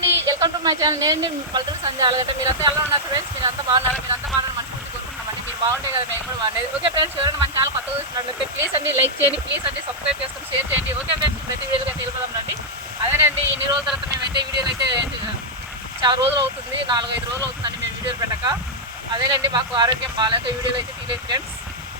అండి welcome to my channel నేను పల్లెటూరు సంధ్య అలాగే మీరంతా ఎలా ఉన్నారు ఫ్రెండ్స్ మీరంతా బాగున్నారు? మీరంతా బాగున్నారు మంచి మంచి కోరుకుంటున్నామండి. మీరు బాగుంటే కదా మేము కూడా బాగుండేది. ఓకే ఫ్రెండ్స్ ఎవరైనా మన ఛానల్ కొత్తగా చూసినట్లయితే ప్లీజ్ అండి లైక్ చేయండి. ప్లీజ్ అండి సబ్స్క్రైబ్ చేసుకుని షేర్ చేయండి. ఓకే ఫ్రెండ్స్ ప్రతి వీడియోగా తెలుపుదాం అదేనండి ఇన్ని రోజుల తర్వాత మేమైతే వీడియోలు అయితే చాలా రోజులు అవుతుంది. నాలుగు ఐదు రోజులు అవుతుందండి మేము వీడియోలు పెట్టక. అదేనండి మాకు ఆరోగ్యం బాగాలేక వీడియోలు అయితే తీయలేదు ఫ్రెండ్స్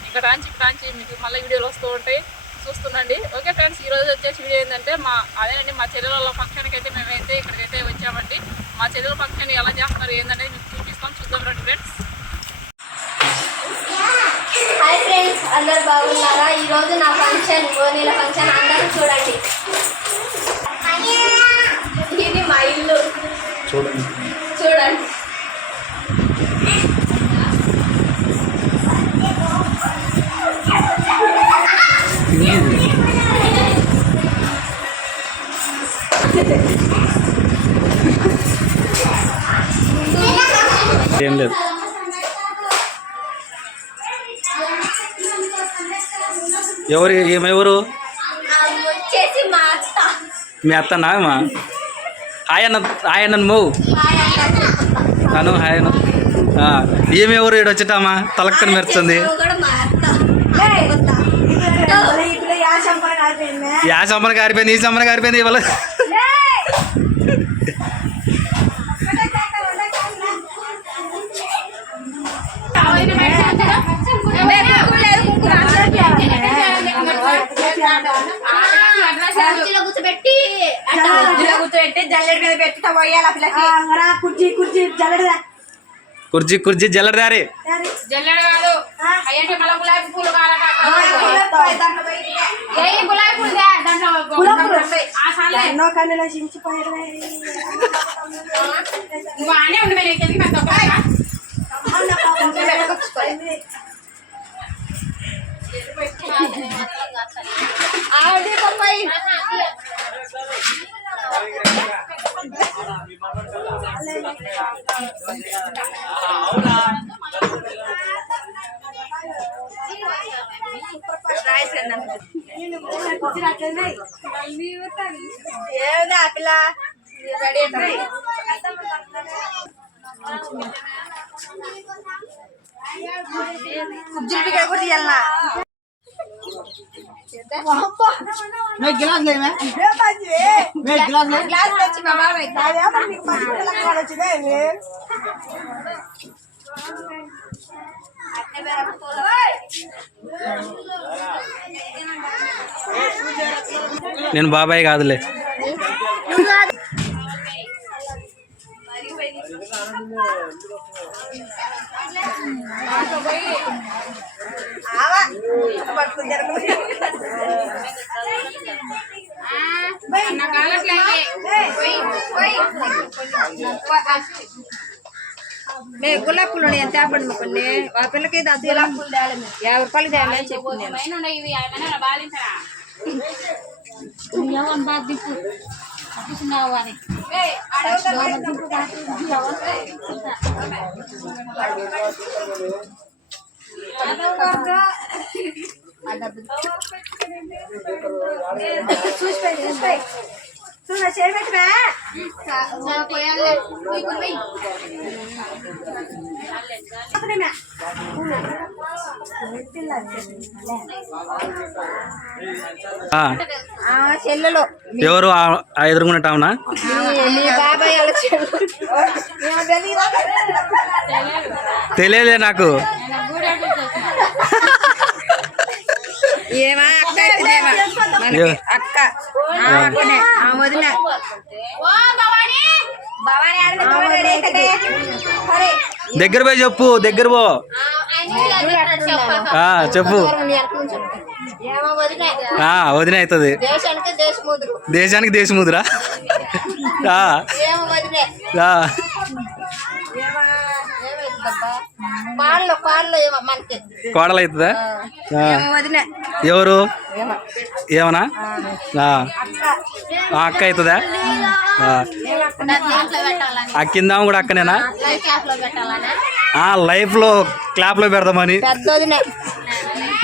ఇంకా రాంచి ఇక్కడ రాంచి మీకు మళ్ళీ వీడియోలు వస్తూ ఉంటాయి. చూస్తుండండి ఓకే ఫ్రెండ్స్ ఈ రోజు వచ్చేసి వీడియో ఏంటంటే మా అదేనండి మా చెల్లెల ఫంక్షన్కి అయితే మేమైతే ఇక్కడికైతే వచ్చామండి. మా చెల్లెల ఫంక్షన్ ఎలా చేస్తున్నారు ఏందనేది మీకు చూపిస్తాం చూద్దాం రండి ఫ్రెండ్స్. హాయ్ ఫ్రెండ్స్ అందరు బాగున్నారా? ఈరోజు నా ఫంక్షన్ గోనీల ఫంక్షన్ అందరూ చూడండి. ఇది మా ఇల్లు చూడండి. ఏం లేదు. ఎవరు ఏమెవరు మా అత్త. మీ అత్త నాగమా హాయ్ అన్న హాయ్ అన్న మో హాయ్ అత్త. తను హాయ్ అన్న ఆ, ఏమెవరు ఇక్కడ వచ్చేటామా తలక్కని మెరుస్తుంది. యా సంబరం కారిపోయింది ఈ సంబరం కారిపోయింది ఇవాళ. కూర్చోబెట్టి కూర్చోబెట్టి జల్లెడ మీద పెట్టి పోయాలి పిల్లకి. కుర్చీ కుర్చీ జల్లెడ కాదు. అయ్యంటే మళ్ళీ గులాబీ పూలు కావాలట ఏ గులాబీ పూలు దే, దాంట్లో ఆ సాలే ఎన్నో కన్నులో చించిపోయడమే నువ్వు ఆనే ఉండి మరి ఎందుకు పెద్ద ఆడి ఆవిడ బొమ్మాయి ఏమిది ఆ పిల్ల కుర్చీలు కూడా తీయాలనా గ్లాస్ తెచ్చి మా మామ నేను బాబాయ్ కాదులే. ఆవా పట్టుకుని జరగదు నా కాలట్లే పోయి పోయి మే గులాబ్ పూలు ఉన్నాయి తేపండి కొన్ని ఆ పిల్లకి అది యాభై రూపాయలు తేయాలి అని చెప్పి నేను చూసిపోయి చూసిపోయి చూడ చేయబెట్టమే ఆ, ఆ చెల్లెలు ఎవరు మీ బాబాయ్? తెలియదే నాకు ఏమా అక్క అయితేనేమా మనకి అక్క. ఆ అక్కనే. ఆ వదిన. దగ్గర పోయి చెప్పు దగ్గర పో. ఆ, చెప్పు. ఏమో వదిలే ఆ, వదిన అవుతుంది. దేశానికి దేశముద్రు. కోడలు అవుతుందా ఎవరు? ఏమో. ఏమన్నా ఆ, ఆ, అక్క అవుతుందా ఆ, కింద ఆమె కూడా అక్కనేనా? లైఫ్లో పెట్టాలని ఆ లైఫ్లో క్లాప్లో పెడదామని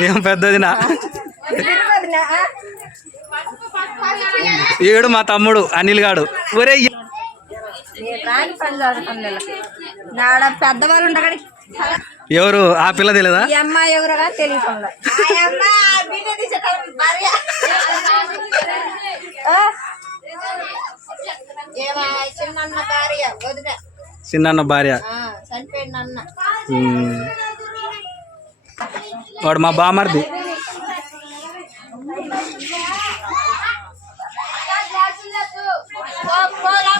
ఏం పెద్దదినా? ఈడు మా తమ్ముడు అనిల్ గాడు. ఒరే నాడ పెద్దవాళ్ళు ఎవరు? ఆ పిల్ల తెలియదా ఈ అమ్మాయి ఎవరుగా తెలియకుండా చిన్న భార్య. వదిన. చిన్న భార్య.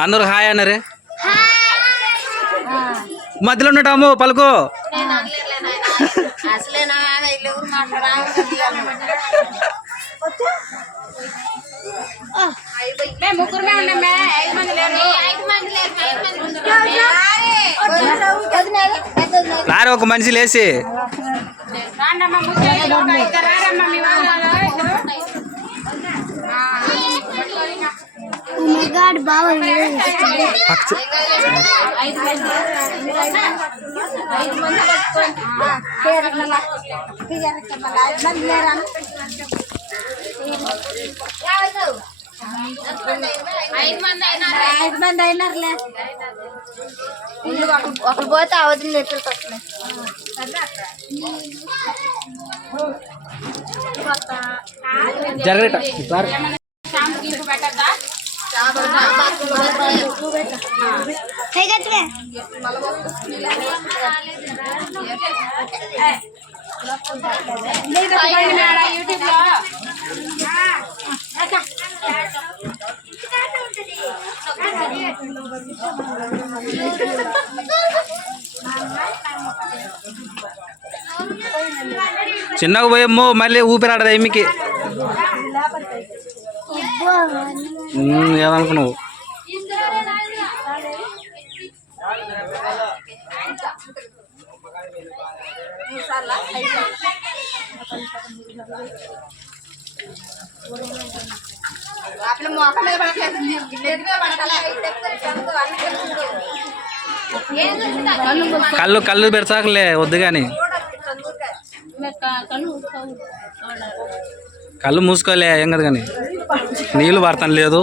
అందరూ హాయ్ అన్నారే. మధ్యలో ఉన్నటాము పలుకో. రారు ఒక మనిషి లేచి. రాండమ్మ ముగ్గురు ఒక ఐదు మంది అయినారులే ఒకరు పోతే అవధి నెట్లు జరగట చిన్నగా పోయమ్మో మళ్ళీ ఊపిరాడదా ఎమ్మికి ఉమ్, ఏమనుకున్నావు? అప్పుడు మొక్క మీద పడట్లేదు. నెత్తిగా పడతలే కళ్ళు కళ్ళు పెడతాకలే వద్దు కానీ కళ్ళు మూసుకోలే ఏం కదా కానీ. నీళ్ళు పడతాను లేదు.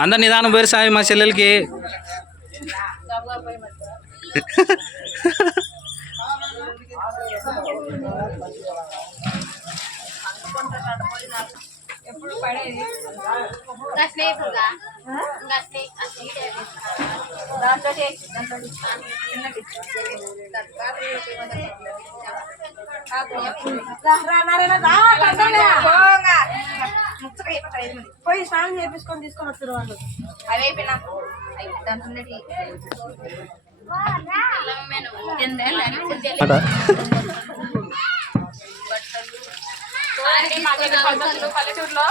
అందరు నిదానం పేరు సామి మా చెల్లెలకి. స్నేహితులు దాంతో పోయి స్నానం చేపించుకొని తీసుకొని వస్తారు వాళ్ళు. అవి అయిపోయినా దాంట్లో పల్లెటూరులో.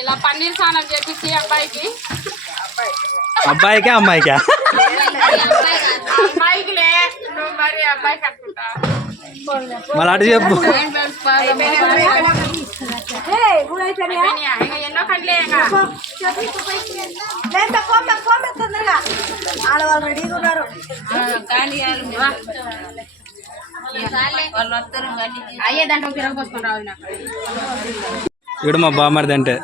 ఇలా పన్నీర్ స్నానం చేపించి అబ్బాయికి. అబ్బాయికా అమ్మాయికా? మళ్ళీ అటు చెప్పు. ఆడవాళ్ళు రెడీగా ఉన్నారు. అయ్యే దాంట్లో తిరగపోసుకొని రావు నాకు. ఇక్కడ మా బామ్మర్ది అంటే.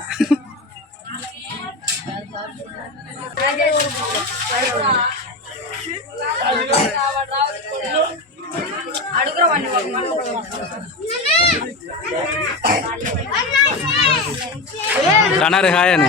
కనారి హాయ్ అని.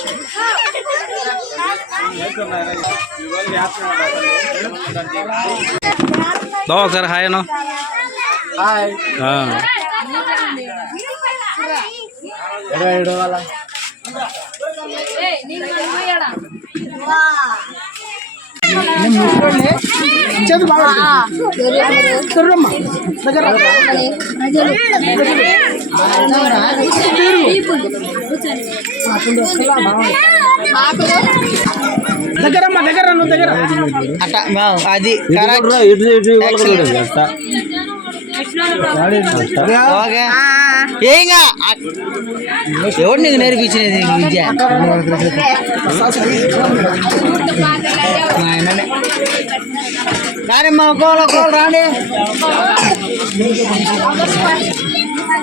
బామ్మడిది సత్తిగాడు బావ ఒకసారి హాయ్ అను ఆ. అది ఓకే. ఏంగా? ఎవరు నీకు నేర్పించినది నీకు విద్య? కానీ మా కోళ్ళ కోళ్ళు రాండి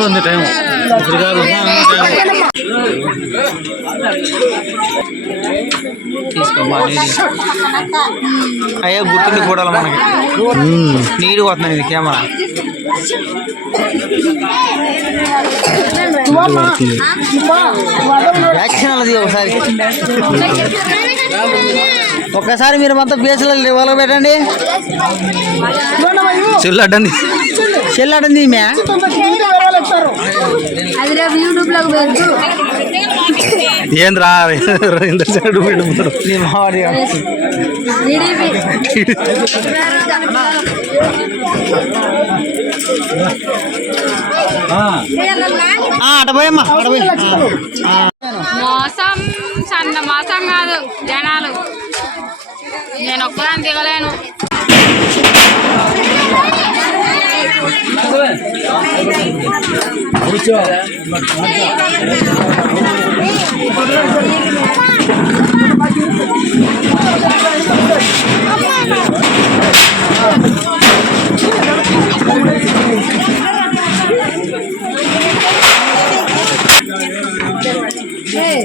ఉంది టైం ఇప్పుడు కాదు తీసుకోమ్మా నీది అయ్యా గుర్తుంది కూడా మనకి నీడు వస్తుంది ఇది కెమెరా. యాక్షన్ అన్నది ఒకసారి. ఒక్కసారి మీరు మొత్తం బేసులు వాళ్ళకి పెట్టండి చెల్లు అడ్డంది చెల్లాడండి మ్యా అది ఏంద్రా ఇంత సైడ్ పెట్టుకున్నాడు నీ మావాడి ఆ, అటు పోయమ్మా అటు పోయి. ఆ. మోసం సన్న మోసం కాదు జనాలు. నేను ఒక్కదాన్ని దిగలేను. है।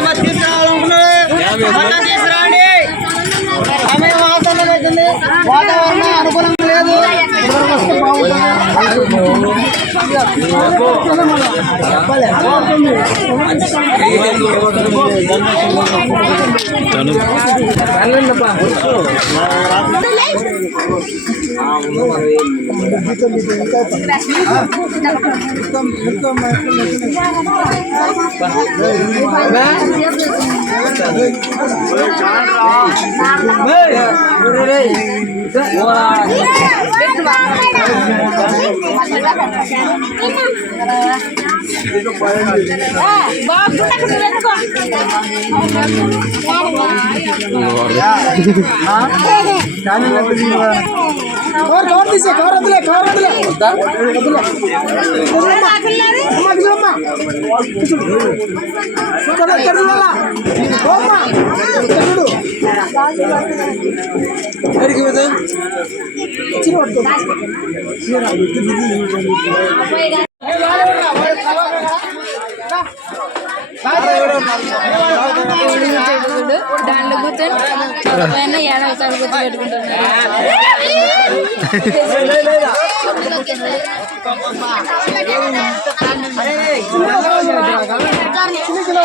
మరి తీసుకురావాలనుకున్నాడు మొన్న తీసుకురండి. సమయం ఆసన్నం అవుతుంది. వాతావరణం అనుకూలంగా లేదు. Wah. కార్ కార్ తీసే కార్ వదిలే కార్ వదిలే ఎక్కడికి పోతుంది దాంట్లో కూర్చొని ఏడవ వాళ్ళు గుర్తుపెట్టుకుంటారు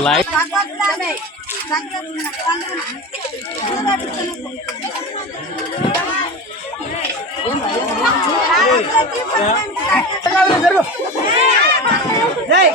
like Hei,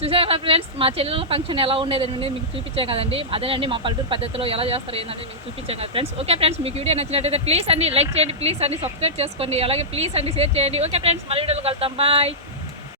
చూసారా ఫ్రెండ్స్? మా చెల్లెల ఫంక్షన్ ఎలా ఉండేదండి మీకు చూపించాం కదండి. అదేనండి మా పల్లెటూరు పద్ధతిలో ఎలా చేస్తారు ఏంటంటే మీకు చూపించాం కదా ఫ్రెండ్స్. ఓకే ఫ్రెండ్స్ మీకు వీడియో నచ్చినట్టయితే ప్లీజ్ అండి లైక్ చేయండి ప్లీజ్ అండి సబ్స్క్రైబ్ చేసుకోండి. అలాగే ప్లీజ్ అండి షేర్ చేయండి. ఓకే ఫ్రెండ్స్ మళ్ళీ వీడియోలో కలుద్దాం. బాయ్